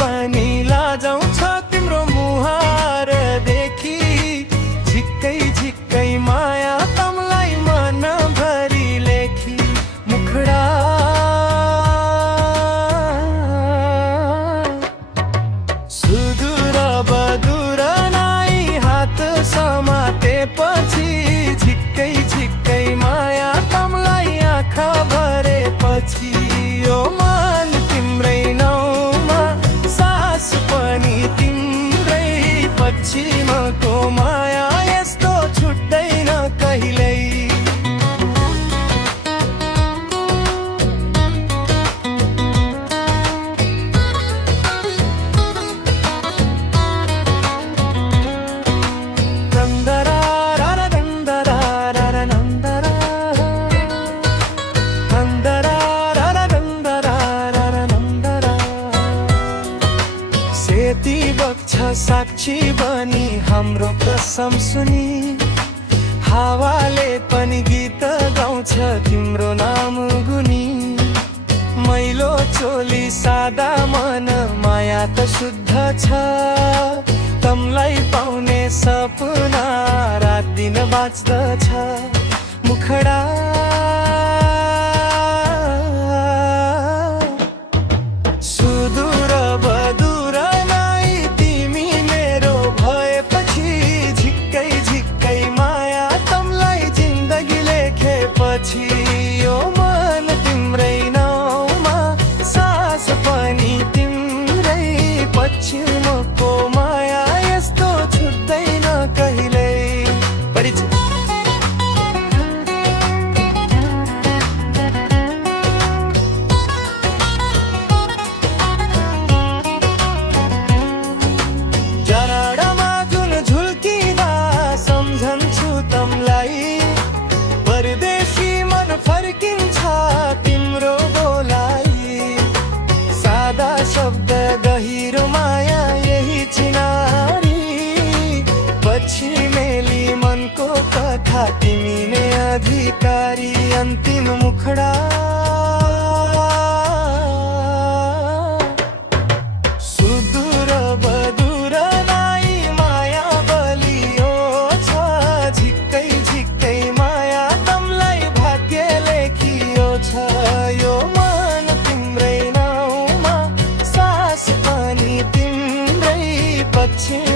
पनि लाजाउँछ तिम्रो मुहार देखि झिक्कै झिक्कै माया तमलाई मनभरि लेखी मुखडा सुदूर बदूर नाई हात समातेपछि झिक्कै झिक्कै माया तमलाई आँखा भरेपछि यो मन तिम्रै नाउँमा सास पनि तिम्रै पश्चिमको माया यस्तो छुट्दैन कहिल्यै सेती बग्छ साक्षी बनी हाम्रो कसम सुनी हावाले पनि गीत गाउँछ तिम्रो नाम गुनी मैलो चोली सादा मन माया त शुद्ध छ तमलाई पाउने सपना रात दिन बाँच्दछ मुखडा सुदूर बदूर नाई तिमी मेरो भएपछि झिक्कै झिक्कै माया तमलाई जिन्दगी लेखेपछि यो मन तिम्रै नाउँमा सास पनि तिम्रै पश्चिमको माया यस्तो छुट्दैन कहिल्यै परिचय जराडामा जुन झुल्किँदा सम्झन्छु तमलाई परदेशी मन फर्किन्छ तिम्रो बोलाई सादा शब्द गहिरो माया यही चिनारी पछि मेली मनको कथा तिमी नै अधिकारी अन्तिम मुखडा सुदूर बदूर नाई माया बलियो छ झिक्कै झिक्कै माया तमलाई भाग्य लेखियो छ यो मन तिम्रै नाउँमा सास पनि तिम्रै पश्चिम